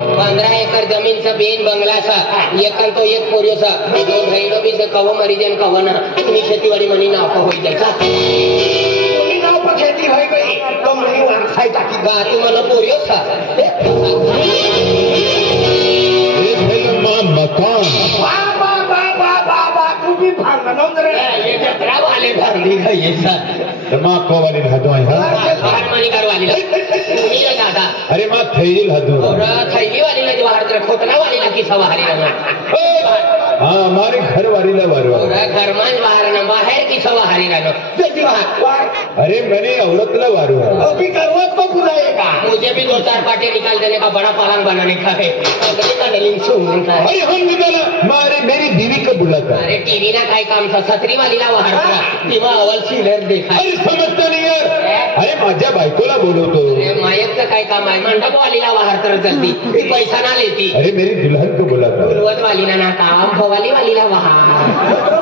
15 acre जमीनचा बेन बंगलाचा एकांत एक पोरियोसा दोन बहिणो बी कव मरी देन कव ना तुम्ही शेतीवाडी म्हणी नाव का होई जायचा तुम्ही नाव का खेती होई गई तो म्हणी वारसाई टाकी बा तुम्हाला पोरियोसा एक भाई मकान बाबा बाबा बाबा तुम्ही भांडणो रे ये जत्रा वाले भरली गई सर माँ को वाली हदो है दादा अरे माँ थैली हदो और थैली वाली ने जो हार खोतना वाली ना की सवारी हाँ हमारे घर वाली ला बारो और घर मान बाहर ना बाहर की सवारी रहना जल्दी बाहर अरे मैंने औरत ला बारो अभी करवत को बुलाएगा मुझे भी 2-4 पाटे निकाल देने का बड़ा पालंग बनाने का है अगले का डलिंग सुन का अरे हम निकाला मारे मेरी बीवी को बुलाता अरे टीवी ना काय काम था छत्री वाली ला बाहर तेव्हा अवल सीलर देखा अरे समजता नहीं यार अरे माझ्या बायकोला बोलवतो मायकचं काय काम आहे मंडप वालीला बाहर तर जल्दी ती पैसा ना लेती अरे मेरी दुल्हन को बुलाता गुरुवत वालीला ना काम भवाली वालीला बाहर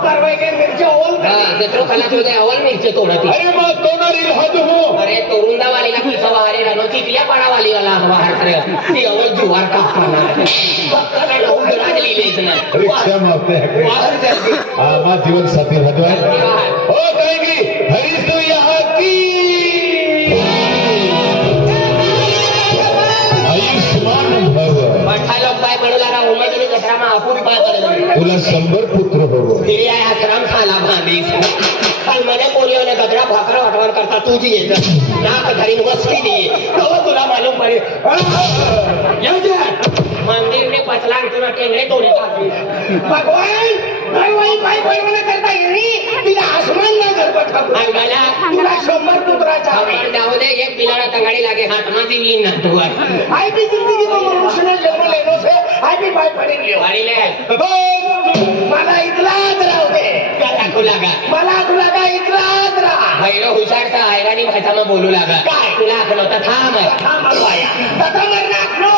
कारवाई के मिरची अवल जत्रो खाला तुझे अवल मिरची तोडती अरे माँ तोनारी हद हो अरे तोरुंदा वालीला की सवारी रानो चिकल्या पाडा वाली वाला बाहर कर ती अवल जुवार कापना पक्का ना उडरा लिहिलेच ना रिक्षा मारते हैं बाहर जल्दी हाँ माँ जीवन साथी हद है ओ कहेंगी हरीश तो यहाँ की आयुष्मान भव पठालो काय म्हणू लागा उमेदनी जत्रा मा आपुरी पाय पडले तुला 100 पुत्र हो फिरी आया आश्रम साला भांडी काल मैंने बोलियो ने गदरा भाकरा वटवान करता तुझी ये नाक धरी वस्ती दी तो तुला मालूम पड़े मंदिर ने 5 लाख तुला टेंगरे तोड़ी टाकली भगवान नाही वही पाय पडवणे करता येणी तिला आसमान ना गरबत अंगाला तुला 100 पुत्राचा आपण जाऊ दे एक पिलाडा तंगाडी लागे हाथ मा दिली ना तू आई भी जिंदगी में मनुष्य ने जन्म लेनो से आई भी पाय पडेल लियो आणि ले मला इतलाच राहू दे क्या दाखवू लागा मला तू लागा इतलाच राहा भैरो हुशारचा हैराणी भाषा बोलू लागा काय तुला आखलो थांब वाया तथा मरना आखलो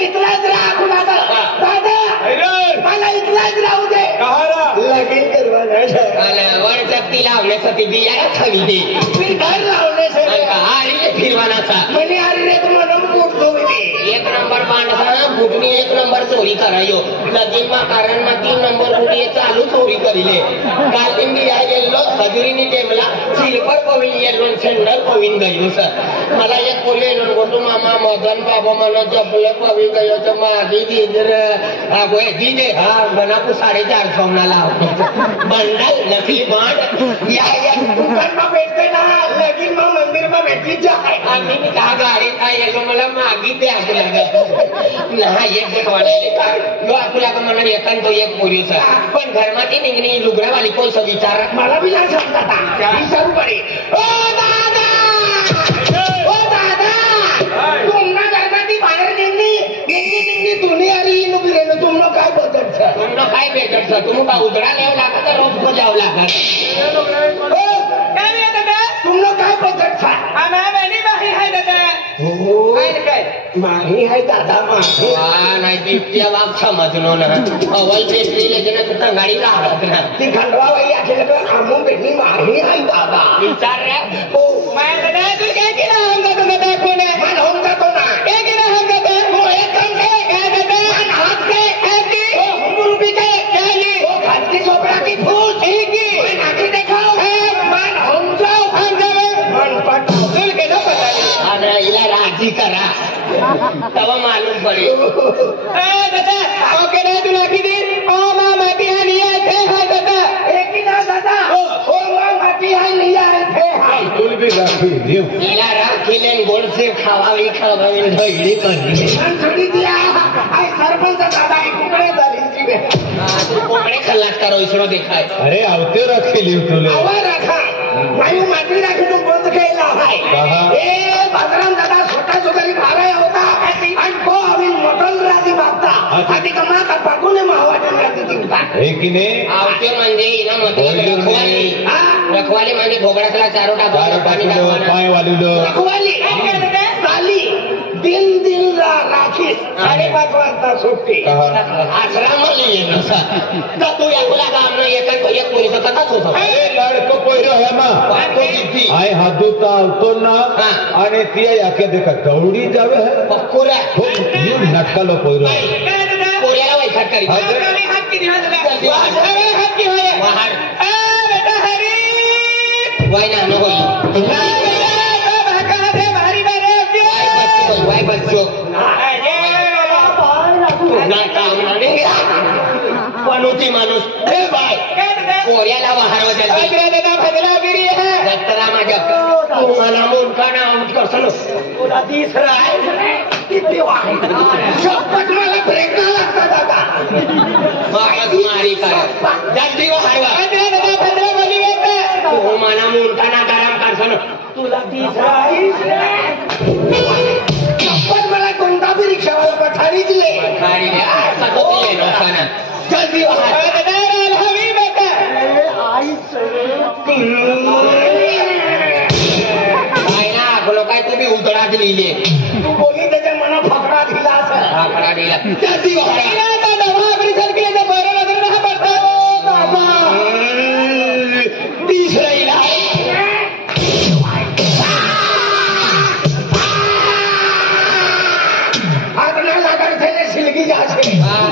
इतलाच राहा कुणाचा दादा मला इतलाच राहू दे कहारा लगीन करवाना वर चक्ती लावण्यासाठी बिया खावी दे घर लावण्यासाठी आरी फिरवानाचा म्हणे आरी रे तुम्हाला पोट धुवी एक नंबर माणसा बुटनी एक नंबर चोरी करायो लगीन मा कारण मा 3 नंबर बुटी चालू चोरी करिले काल दिन बिया गेलो हजुरीनी टेमला सिल्वर पविन येलो सेंडल पविन गयो सर मला एक पोले गोटू मामा मदन बाबा मला जपले पवी गयो तर मागी दीदर आगो दीदे हा बनापू 450 ना लाव बंडल नकली बांड या दुकान मा भेटते ना लगीन मा मंदिर मा भेटली जाय आम्ही का गाडी काय येलो मला मागी ते आग लागा ना एक देखवाले यो आपल्या का म्हणा एकांत एक पोरीचा पण घरमाती निघणी लुगड्यावाली कोण विचार मला बी नाही समजता विचारू पडे ओ दादा तुमना घरमाती बाहेर निघणी दुनियारी नुबिरेनो तुमनो काय बदल छ तुमनो काय बेटर छ तुम का उदडा लेव लागा तर रोज को जाव लागा काय रे दादा तुमनो काय बदल छ आना बेनी बाही है दादा हो काय माही है दादा माही वा नाही दित्या वाग समजनो ना अवल पेटली लेकिन आता गाडी लागत ना ती खंडवा वही आखिर तो आमू बेनी माही है दादा विचार रे ओ मैं दादा तू क्या केला होगा तो दादा कोण है मन होगा तो ना क्या केला होगा तो वो एक काम के क्या दादा मन हाथ के ऐसी वो हम रुपए के क्या ये वो खाद की सोपड़ा की फूट ठीक है मन आखिर दिखाओ मन हम जाओ मन पट दिल के ना पता आना इला राजी करा तब मालूम पड़े दादा ओके ना तुला किती ओ मां माटी है लिया थे है दादा एक ही ना दादा ओ मां माटी है लिया थे है तुल भी राखी दियो इला राखीलेन गोड से खावावी ढळली करली थोडी दिया आई सरपंच दादा कुकडे झाली जी बे तू कोकडे खल्लास करो इसरो देखाय अरे आवते राखी लियो तुले आवा राखा मायू माटी राखी तू बंद केला आहे ए बाजारात दादा छोटा छोटारी भागाय होता आणि को आम्ही मोटल राजी बागता आधी कमा का पाकूने मावाटन राजी तिंका हे की ने आवते म्हणजे इना मतलब रखवाली म्हणजे भोगडातला चारोटा पाणी पाय वाली रखवाली चाली दिन दिन राखी 5:30 वाजता सुट्टी आश्रमाला येणं तर तू याकुला काम नाही एक पोरीचं कथाच होतं अरे लाडको पोयरो है मा आय हादूत आवतो ना आणि ती याके देखा दौडी जावे है पक्कुरा हो यू नटकालो पोयरो पोऱ्याला वैखाट करी वायना नको वाय बच्चो पनोती माणूस बाय पोऱ्याला वाहरव दत्तरा माझ्या तुम्हाला मोठा आउट करतो तुला तिसरा आहे किती शपथ मला ब्रेक ना लागतात आता मारी करा जल्दी वाहरवा मला मोठा गरम करतो तुला तिसरा आहे शपथ मला कोणता बी रिक्षावाला पठारी दिले जल्दी काय तुम्ही उतरात लिहिले तू बोली त्याच्या मना फकरा दिला फकरा दिला जल्दी तिसरा सिलगी जाते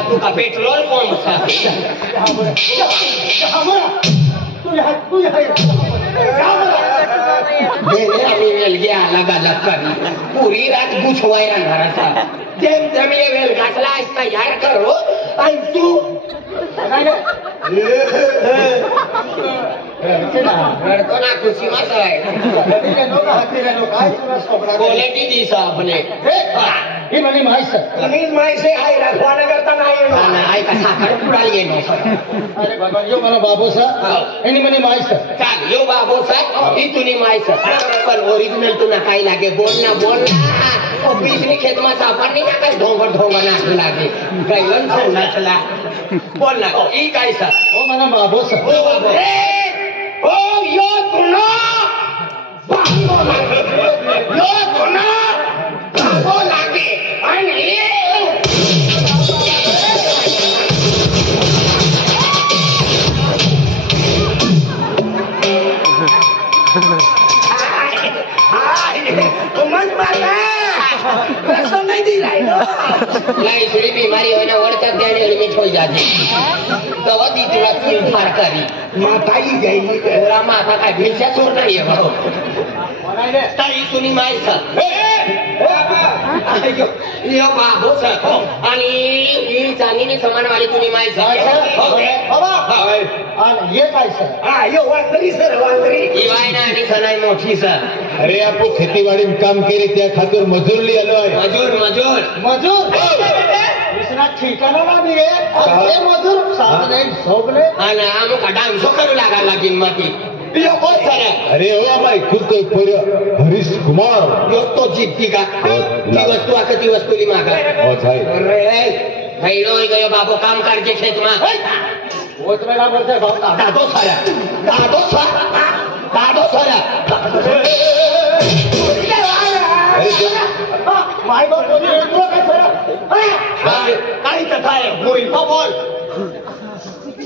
तू का पेट्रोल पंप अलग अलग करी पुरी रात गुछवाय घराचा जेम जेम ये वेल घातला तयार करो आणि तू रडतो ना खुशी मत आहे क्वालिटी दिसा आपले हे म्हणे माहिती आहे रखवाना करता नाही का साखर पुढाला येणं अरे बाबा यो मला बाबू साहेब यांनी म्हणे माहिती चाल यो बाबू साहेब ही तुनी माहिती पण ओरिजिनल तुला काय लागे बोल ना बीजनी खेत में सापडणी ना काय ढोंगर ढोंगर नाचू लागे कैलन फोन नाचला बोल ना ई काय सा हो मला बाबू साहेब ओ यो तुना बांगो लागे यो तुना बांगो लागे आणि तुमच मारला रस्ता नाही दिलाय नाही थोडी बिमारी होय ना वडतात त्याने लिमिट होई जाते तेव्हा ती तुला चूल फार करी माताई जाईल माता काय भिक्षा चोर नाहीये भाऊ ताई तुम्ही माहित बाबू आणि ही चांदीनी समानवाली तुम्ही माहित हे काय सर वांदरी सर वांदरी ही वायना आणि सनाई मोठी सर अरे आपण खेतीवाडी काम केली त्या खातर मजूरली आलो आहे मजूर ठिकाणा दिले मजूर साधने झोपले आणि आम्ही डान्स करू लागायला किंमती अरे हो आम्हाला खुद पोर हरीश कुमार यो तो जिद्दी का ती वस्तू आता ती वस्तूली मागा हो साहेब भैरो गयो बाबू काम करके खेत में ओतमेला बोलते भाऊ दादो सारा माय बाप काही कथा आहे बोल बोल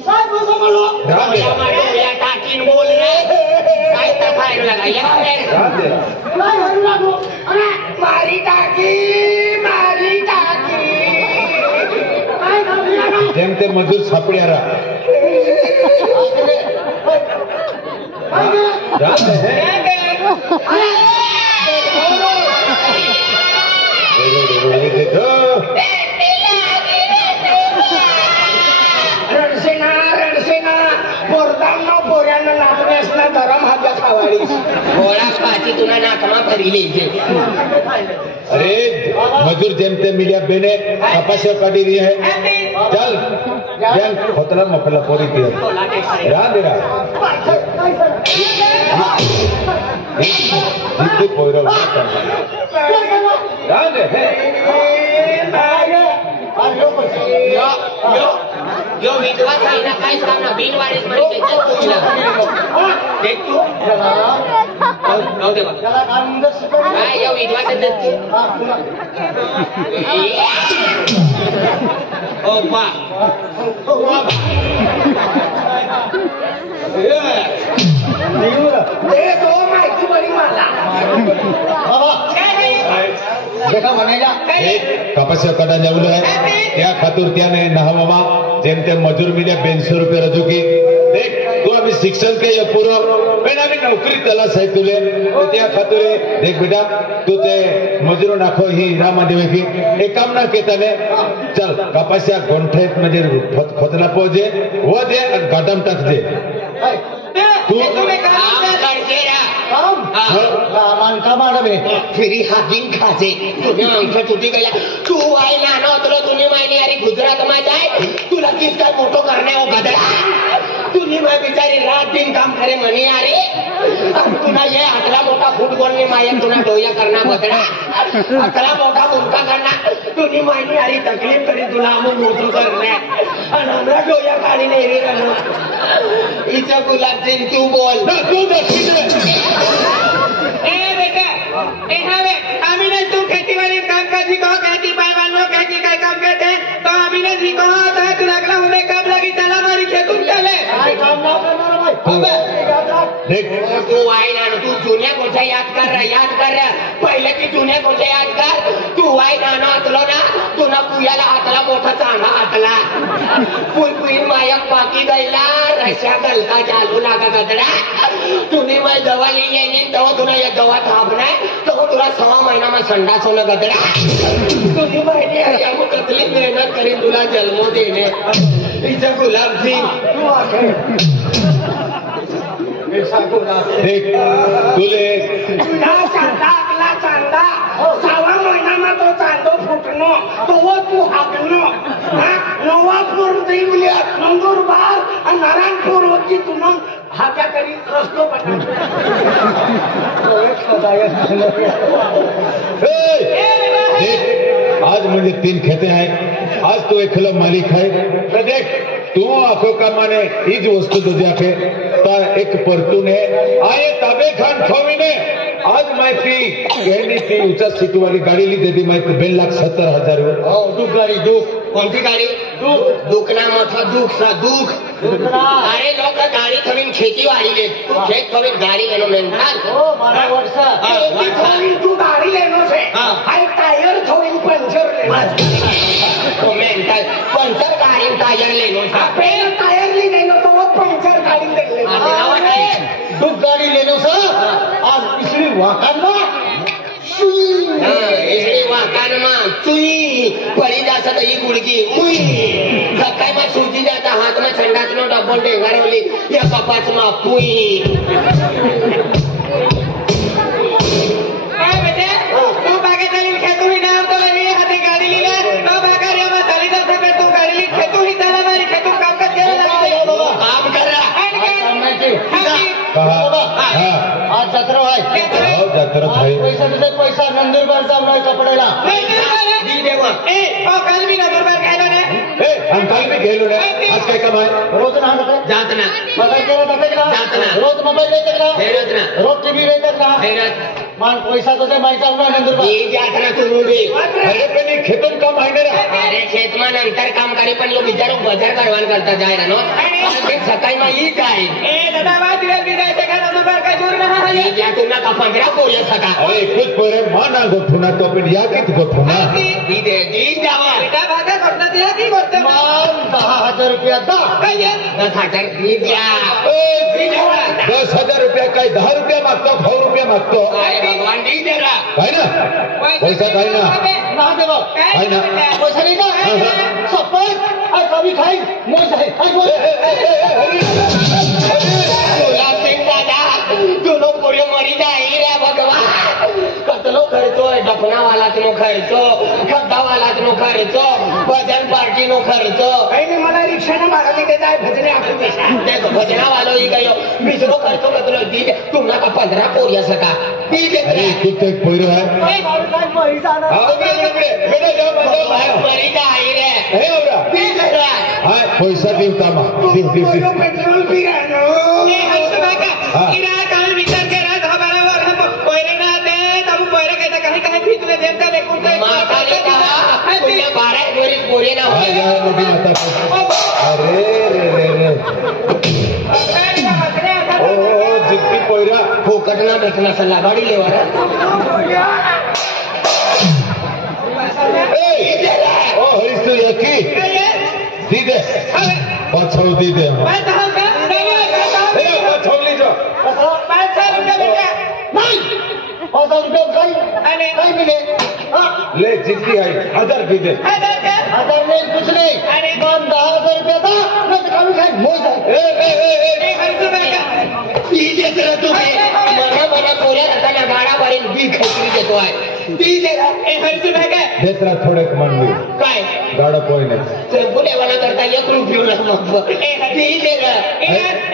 काय बोलो या टाकीन बोल रे काय कथा आहे लगा मारी टाकी जेम ते मजूर सापड्यारा रणसेना पोरतांना पोऱ्यांना नाचण्यासना धरम हात खावाडी गोळा पाची तुला नाकमा फरिली अरे मजूर जेम ते मिलिया बेने कपासिया काटी रही है चल जैन खोतला मफला पोरी थी ध्यान देगा जितनी पोयरो ध्यान दे यो विश्वास आहे ना काय सांग ना बिनवारीस मध्ये देख तू राहू दे बा. त्याला काय म्हणतात शिकवलं? काय या विधवाचं देत हा, पुन्हा. ओ बा ते तो माहिती बरी मला बाबा देखा म्हणायला कपासिया कटा जाऊलो है त्या खातूर त्याने नहामा जेम तेम मजूर मिले 250 रुपये रजू की देख तू अभी शिक्षण के ये पूरा पण आम्ही नोकरी तलाश आहे तुले तर त्या खातूर देख बेटा तू ते मजुरो नाखो ही रामा देवे की एक काम ना केताने चल कपासिया गोंठेत म्हणजे खोदला पोजे वो दे आणि गाडम टाक दे तू काम करते रा काम कामान कामाडे फिरी हाकिंग खाते तुझ्या आमच्या तुटी गेल्या तू आई नाना होतो तुम्ही माहिती अरे गुजरात मा जाय तुला किस काय मोठो करणे हो गदडा तुम्ही मा बिचारी रात दिन काम करे म्हणे अरे तुला ये अकरा मोठा फुटबॉलने माया तुला डोया करणार बदडा अकरा मोठा मुलगा करणार तुम्ही माहिती अरे तकलीफ तरी तुला आम्ही मोठो करणे आणि आम्हाला डोया काढी नाही रे हिचं गुलाबसिंग तू बोल तू दक्षिण बेटा आम्ही नाही तू खेतीवाडी काम करती कहो कहती पायवानो कहती काय काम करते तो आम्ही नाही जी कहो आता तू लागला उमे काम लगी चला मारी खेतून चले काय काम ना करणार बाई देख तू आई ना तू जुन्या गोष्टी याद कर पहिले की जुन्या गोष्टी याद कर तू आई नाना हातलो ना तुला पुयाला हातला मोठा चांगला हातला पुई मायक बाकी गैला रश्या गलता चालू लागा गदडा तुम्ही मग दवा लिही येईन तेव्हा तुला या दवा थांबणार तेव्हा तुला 6 महिना मग संडास होणं गदडा तुझी माहिती आहे आम्ही कसली मेहनत करीन तुला जन्म देणे तिचं गुलाबसिंग देख तुले तुझा चांदा आपला चांदा 6 महिना तो चांदो फुटणो तो तू हाकणो नवापूर देवल्या नंदुरबार आणि नारायणपूर होती तुला हाक्या करी रस्तो देख आज मुझे 3 खेते हैं आज तो एकलो मालिक है तो देख तू आखो का माने इज वस्तु तुझे आखे एक परतून है आये ताबे खान खोवीने आज मैं कहनी थी ऊंचा सीट वाली गाड़ी ली दे दी मैं 2,70,000 दुख गाडी दुख कोणती गाडी दुख ना मोठा दुख अरे लोक गाडी थोडी खेती वाढीले तू खेत थोडी गाडी घेणं मेंढाल तू गाडी लेनो से टायर थोडी पंचर मेंढाल पंचर गाडी टायर लेनो टायर ली लेनो तो पंचर गाडी ले दुख गाडी लेनो सर आज पिछली वाकांना इसली वाकानमा चुई पडी जात ही गुडगी उई सकाळी मग सुजी जाता हात में संडास नो डबल डेंगारवली या कपाच मा पुई काय बेटे तू बागे चालील खेतू ही नाव तो लगी हाती गाडी लिला तो बागा रे मग चाली दस रुपये तू गाडी ली खेतू ही चला मारी खेतू काम कर काम कर आज जत्रा आहे पैसा तुझे पैसा नंदुरबार जाऊन आहे कपड्याला काल मी नंदुरबार गेलो ना हम कल भी खेलो रे आज काय काम आहे रोज राहत जात ना बघायला जाते जात ना. का रोज मोबाईल येते का फेरत ना रोज टीव्ही येतात का फेरत मान पैसा तुझे माहिती आहे ना नंदुरबार ही जात ना तू बी अरे पण ही खेतून काम आहे ना रे अरे खेतमा नंतर काम करे पण लोक बिचारो बजार करवान करता जाय ना नो सकाळी मग ही काय या तुम्हाला का 15 पोरं सका अरे एकूच पोरे मान गोठुना तो पण या कित गोठुना दी दे दी द्यावा मान 10,000 रुपया दा 10,000 दी द्या 10,000 रुपया काय 10 रुपया मागतो 100 रुपया मागतो अरे भगवान दी दे रा काय ना पैसा काय ना ना दे बा काय ना पैसा नहीं का सपन आज कभी खाई मोज है खाई मोज गुलाबसिंग दादा दोनों पोरे मरी जाई रे भगवान कतलो खर्चोय डफनावालाच नो खर्चो खड्डावालाच नो खर्चो भजन पार्टी नो खर्चो मला रिक्षाने मारायला ते जाय भजने आखून देखो भजनावालो ही गयो मिसरो खर्चो कतलो दी तुम्हाला का 15 पोरिया सका दी दे अरे एकूच तो एक पोर है मरी जाना हां बेटा जाओ मतलब मरी जाई रे हे औरा दी दे रा हां पैसा देऊ कामा देऊ पेट्रोल पी रहा नो ये हंस बाका इरा काल विचार करा 10-12 पोरे ना हाय यार नदी माता अरे रे रे रे ओ जितकी पोयरा फुकटना भेटना सल्ला गाडी लेवा ओ हरीश तू यकी दीदे पछौ दीदे पछौली जो नहीं मिले ले जितकी आई 1000 दीदे 1000 नहीं कुछ नहीं 10,000 रुपये था मैं तो कभी खाई मोई जरा तू मना मना पोऱ्या राहताना गाडा भरेल बी खैत्री देतो आहे ती जरा देतरा थोडे मंडी काय गाडा कोई नाही ते बुलेवाला करता 1 रुपये मग ती जरा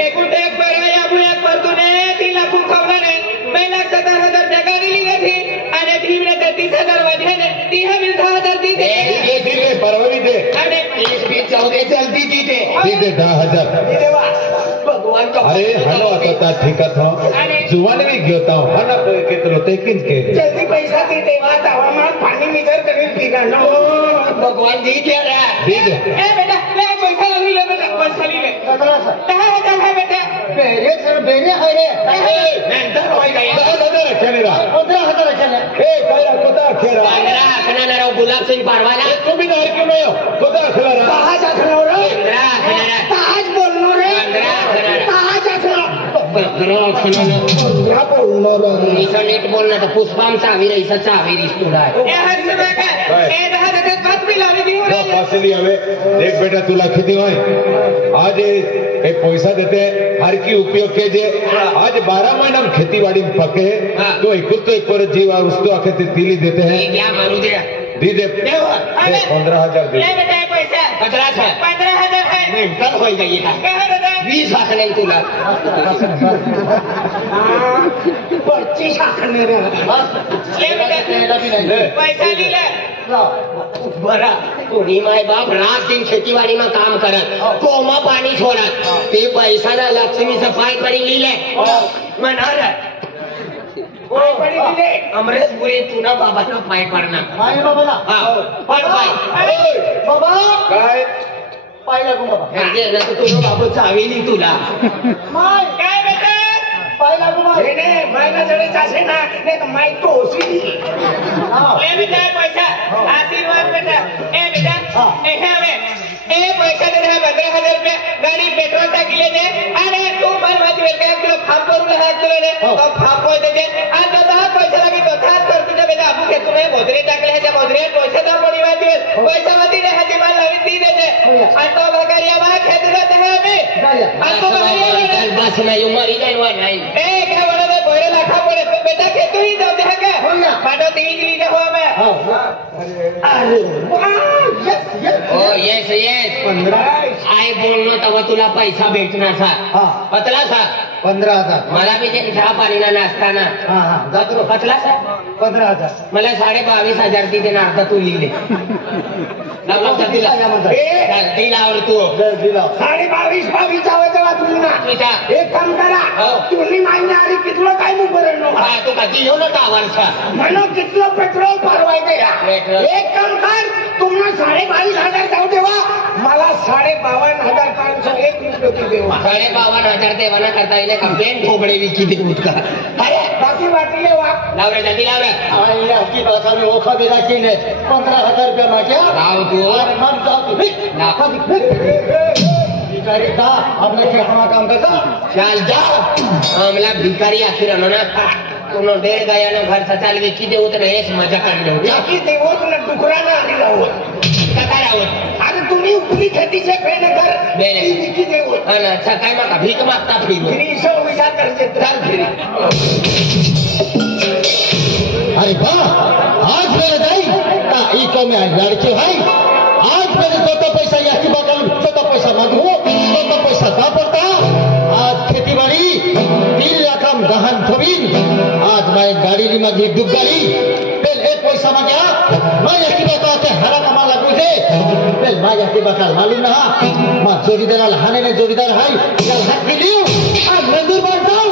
एकूण एक पर या पुण्यात परतूने 3 लाख खवलाने 2,70,000 जगा दिली गती आणि धीमने 30,000 वाढ्याने ती हवी 10,000 दी दे दीदे परवरी दे आणि 20 14 जल्दी दी दे दीदे 10,000 देवा भगवान का अरे हनो आता ठीक था जुवान भी घेता हूँ हना केतलो ते किंच के जल्दी पैसा दी दे वात हवामान पाणी मिजर करीत पिकाणो भगवान दी दे रे दीदे ए बेटा ले पैसा लागली ले बेटा पैसा लिले 10,000 है बेटा बेरे सर बेरे है रे नंतर होय काय 10,000 खेळेरा 15,000 खेळले ए कायरा कोता खेळा 15 आखना राव गुलाब सिंग पारवाला तुम्ही नाही क्यों नाही कोता खेळा दहाच आखना रे 15 आखना दहाच बोललो रे 15 आखना दहाच आखना 15 आखना बोललो नीचा नीट बोल ना तर पुष्पाम चावी रईसा चावी रिस तुला ए हर्ष बेटा ए 10,000 बातमी लावली दी हो फासली हवे देख बेटा तुला किती होय आज ए पैसा देते हर की उपयोग के जे आज 12 महीना में खेती बाड़ी में पके तो एक पर जीव वस्तु आखे तिली देते हैं क्या मारू दे दीदे 15,000 दे ले बेटा पैसा 15,000 है नंतर होय काय का काय है दादा 20 आखने तुला 25 आखने रे ले बेटा पैसा लिले बरा तुम्ही माय बाप रात दिन शेतीवाडीમાં કામ करत कोमा पाणी छोडत ते पैसाना लक्ष्मीचं पाय पडी लिहिले म्हणाल पाय पडी लिहिले अमरेश बुरे तुना बाबाचा पाय पडणार माय बाबाला हा पड पाय बाबा काय पाय लागू बाबा म्हणजे ना तुझा बाबू चावेली तुला माय काय बेटा पाय लागू माय हे ने मायना जडे जासे ना नाही तर माय तोसी ले बेटा पैसा आशीर्वाद बेटा ए बेटा ए हवे ए पैसा दे 15,000 रुपये गाडी पेट्रोल टाकले दे अरे तू मला माझी वेळ काय किलो फाप करून हात दिले ने तो फाप होय दे आज 10 पैसा लागी तो हात कर तुझ्या बेटा आपण घेतो नाही मोजरे टाकले ह्याच्या मोजरे पैसा तर पडी वाटी पैसा वाटी रे हाती माल लावी ती देते आणि तो भगारिया वा खेदला ते हवे आणि तो भगारिया बस नाही मरी जाईन नाही ए काय बोलले पहिला लाखा पडे बेटा खेतू ही जाऊ दे का पाटो ती इजली दे हो मैं अरे ओ येस येस 15 आई बोलणं तेव्हा तुला पैसा भेटणार सा हा पतला सा 15,000 मला बी ते चहा पाणीला नाचताना हा हा जातो पतला सा 15,000 मला 22,500 तिथे नाचता तू लिहिले दिलावर तू दिला 22,22 आवाज वाचून ना तुझा एक काम करा तुम्ही माहिती आली कितलं काय मुबरण काय तू कधी येऊ नका वर्षा म्हणून कितलं पेट्रोल परवायचं या पेट्रोल. एक काम कर तुम्हाला 22,500 जाऊ देवा मला 52,501 रुपये देवा 52,000 देवाना करता येईल कंप्लेंट ठोबळे विकी देऊत का अरे बाकी वाटले वा लावरे जल्दी लावरे आई की बात मी ओखा बेला केले 15,000 रुपये माग्या राव तू और मन जाऊ भिकारी का आपल्या खेळामा काम करता चाल जा आमला भिकारी आखिर ना तुनो डेढ़ गया ना घर सचाल विकी देऊत ना हेच मजा काढले होते बाकी देवो तुला डुकरानं आली राहत काय राहत अरे तुम्ही उपली खेतीचे पेन कर बेने. ती विकी देवो आणि सकाळी मग भीक मागता फिरू विचार करते चाल फिरी अरे वाह आज मेरे दाई ता इको में आज लड़के भाई आज मेरे तो पैसा या की बगल तो पैसा मांगू तो पैसा दा पड़ता आज खेती बाड़ी 3 लाख हम दहन थोबिन आज मैं गाड़ी ली मांगी डूब गाड़ी पहले एक पैसा मांगा मैं या की बता के हरा कमा लागू थे पहले मैं या की बता मालूम ना मां जोड़ीदार हाने ने जोड़ीदार हाई चल हाथ भी लियो हम नंदुर बांट जाओ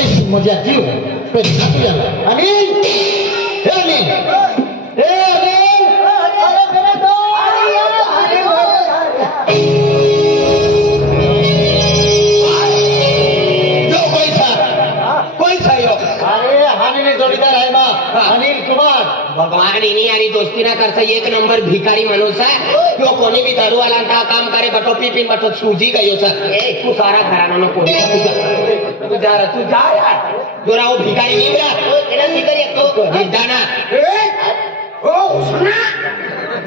इस मजा दियो पहले साथी जाना अनिल हे अनिल हे अनिल अरे मेरे दोस्त दोस्ती ना करता एक नंबर भिकारी माणूस आहे तो कोणी बी दारूवाला काम करे बटो पिपी बटो सूजी गयो सर तू सारा घराना कोणी तू जा यार जोरा वो भिकारी नहीं रहा भिकारी को जाना ओ उसना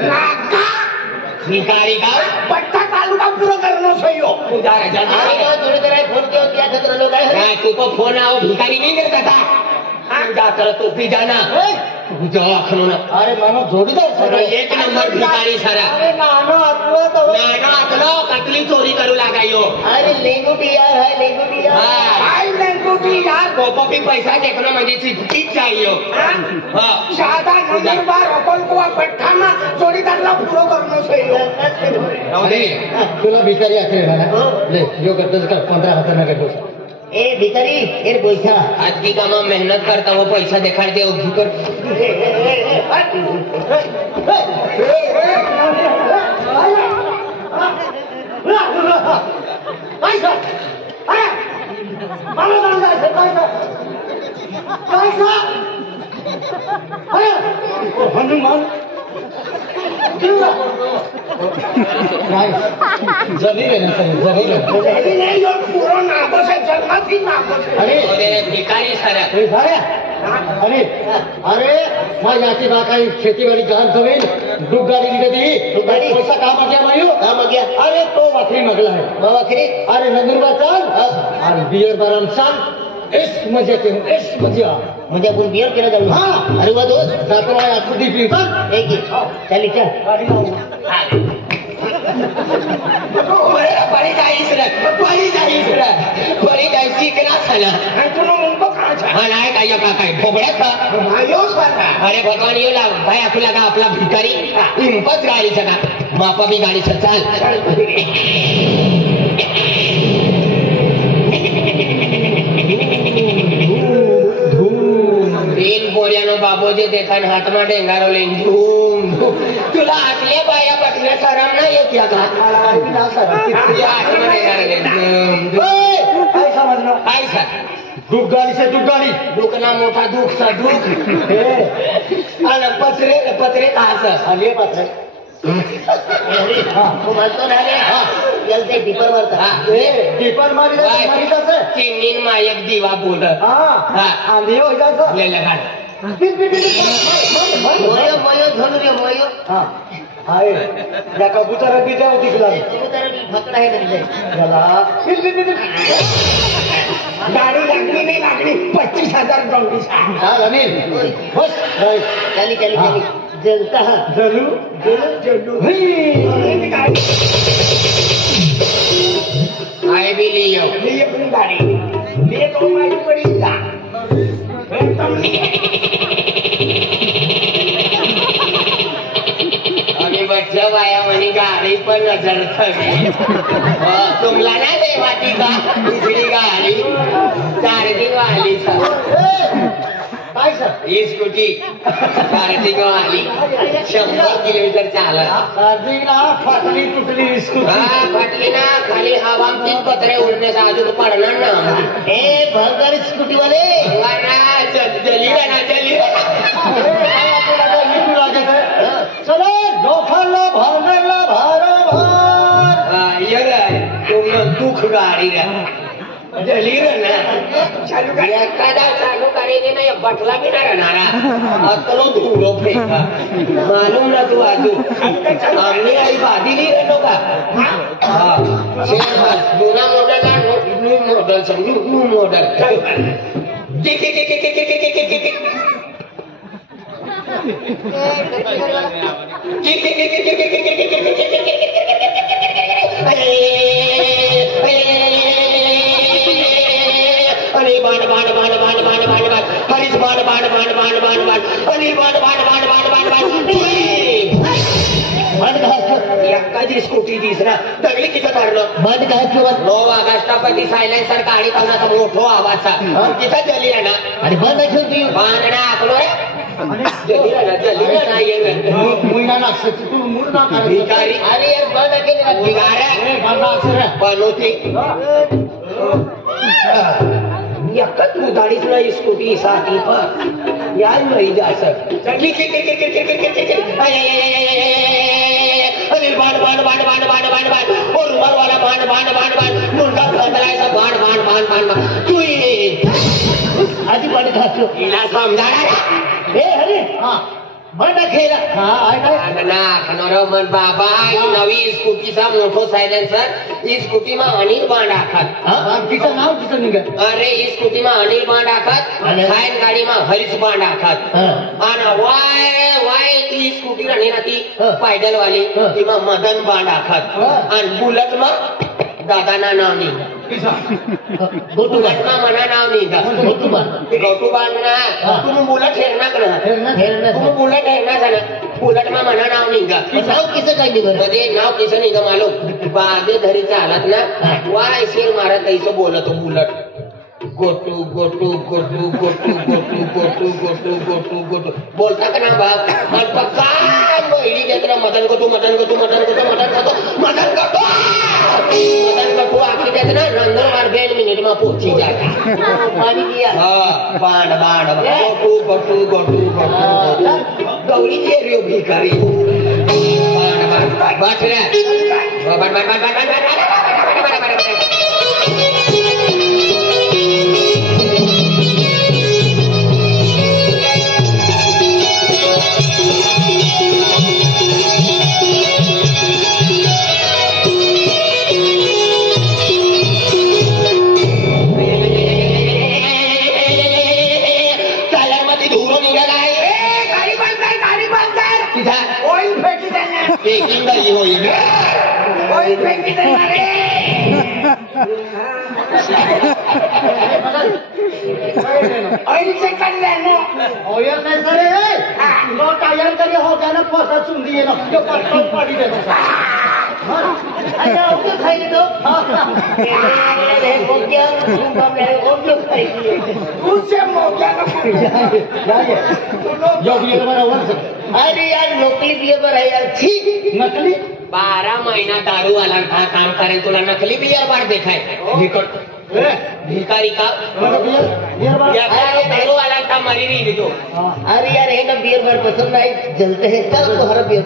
नाका भिकारी का पट्टा तालुका पूरा करना सही हो तू जा रहा थोड़ी देर फोन किया क्या खतरा लोग नहीं तू को फोन आओ भिकारी नहीं करता था जा कर तू भी जाना जाओ खनोना अरे मानो जोडीदार सर एक नंबर भिकारी सारा अरे नाना आतला तो नाना अकलो कतली चोरी करू लागायो अरे लेंगुटी यार है लेंगुटी यार काय लेंगुटी यार कोको भी पैसा देखना म्हणजे सिद्धीच चाहिए हां साधा नंबरदार अपन को पट्टा में जोडीदारला पूरा करना सही हो अरे तुला भिकारी आखरे ना ले जो करतोस का 15,000 ना के ए भिकारी ए पैसा आज की कामा मेहनत करता वो पैसा दिखा दे उठी कर हनुमान जमीन है ना जमीन नहीं और पूरा नागो से जन्मत ही नागो से अरे भिकारी सारा अरे अरे मैं याची बाकाई शेतीवाडी गहन जमीन दूध गाडी निघती पैसा काम गया मायू काम गया अरे तो वाखरी मगला है वाखरी अरे नंदुरबार चाल अरे बियर बाराम चाल इस मजे के इस मजा मुझे अपन बियर केला जाऊ हां अरे वो दोस्त जातो आहे आकुडी पीता एक चल चल बड़ी जाई चिकना खाना हाँ नाही काय काय फोबड्यात अरे भगवान येऊ लाग भाई आपू लागा आपला भिकारी इंपच गाडीचा का मापा बी गाडीचा चाल तीन पोर्यानो बाबोजे देखान हातमा डेंगारो लेन धूम तुला आटले बाया बटण्या सरम ना येत या का हातमा डेंगारो लेन धूम काय समजलं काय सर दूध गाडी से दूध गाडी दुखना मोठा दुख सा दुख आणि पत्रे खायचं आले पात्र म्हणतो ना रे टिपर मारता टिपर मारी चिमणीन मायक दिवा बोल आंधी हो जायचं ले लगा मयो मयो झोल रे मयो हाय या कबूतर बी जाऊ दिखला कबूतर बी फकड़ा है म्हणजे चला गाडी लागली नाही लागली 25,000 डॉलर हा अनिल बस चली चली चली जलता जलू जलू आय भी लियो अपनी गाड़ी लिए तो हमारी बड़ी था आम्ही बच्चा बाया म्हणी गाडी पण नजर तुमला नाही देवाती का दुसरी गाडी चार्जिंग वाली काय सर ही स्कूटी चार्जिंग वाली 100 किलोमीटर चालत चार्जिंगला फाटली तुटली हा फाटली ना खाली हवा 3 पत्रे उडण्याचा अजून पडणार ना ए भरदारी स्कूटी वाले जली ना जली चलो लोखंडला भारला भार भार तुम दुख गाडी जली ना चालू गाडी एखादा चालू गाडी नाही बटला बी नाही राहणारा अतलो धुरो फेका मालूम ना तू आजू आमने आई बाधी नाही रहतो का जुना model new model new model अरे बाण बाण बाण बाण बाण बाण बाण हरीच बाण बाण बाण बाण बाण बाण अनिल बाण बाण बाण बाण बाण बाण एकाची स्कूटी दिसना दगली किती काढलं बंद काय किंवा 9 ऑगस्टापती सायलेन्सर गाडी कोणाचा मोठो आवाजचा किती जली आहे ना आणि बंद ठेवती बाण ना आकलो जली ना ये मुईना नाक्ष तू मुर्ना भिकारी अरे यार बंद केली भिकाऱ्या बनवती एकच उधारीच नाही स्कूटी साठी पण या नाही जायचं अरे बाण बाण बाण बाण बाण बाण बाण रुमालवाला बाण बाण बाण बाण मुंडा बदलायचा बाण बाण बाण बाण बाण तू आधी बाण घातलो हिला समजाडा हे अरे हा बंद खेळा मन बाबा नवी स्कूटीचा मोठो सायलेन्सर ही स्कूटी मा अनिल बाण आखात तिचं नाव तिचं निघत अरे ही स्कूटी मा अनिल बाण आखात खायन गाडी मा हरीच बाण आखात आणि वाय वाय ती स्कूटी राणी ना ती पायडल वाली ती मा मदन बाण आखात आणि बुलेट मा दादाना नाव निघा बुलेट मा मना नाव निघा गौतू बाण ना तुम्ही बुलेट हेरणा करा तुम्ही बुलेट हेरणा झाला बुलेट मा मना नाव निघा नाव किसं काय निघत मध्ये नाव किसं निघा मालो बागे धरीचा आलात ना वाय शेर मारत ऐसं बोलतो बुलेट गोटू गोटू गोटू गोटू गोटू गोटू गोटू गोटू गोटू बोलता का ना बाप आणि काय महिली देत मदन गोटू मदन गोटू मदन गोटू मदन गोटू मदन गोटू मदन गोटू आखी देत ना नंदर मार 2 मिनिट में पहुंची जाता पानी दिया हाँ बाण बाण गोटू गोटू गोटू गोटू गौरी के रियो भिखारी बाण बाण बाण रे बाण बाण बाण बाण अरे यार नकली बियर है यार छी नकली 12 महीना दारू वाला था काम करे तुला नकली बियर बार देखाय भिकारी का दारू वाला था मरी नहीं तो अरे यार है ना बियर बार पसंद आई जलते हैं चल तो हर बियर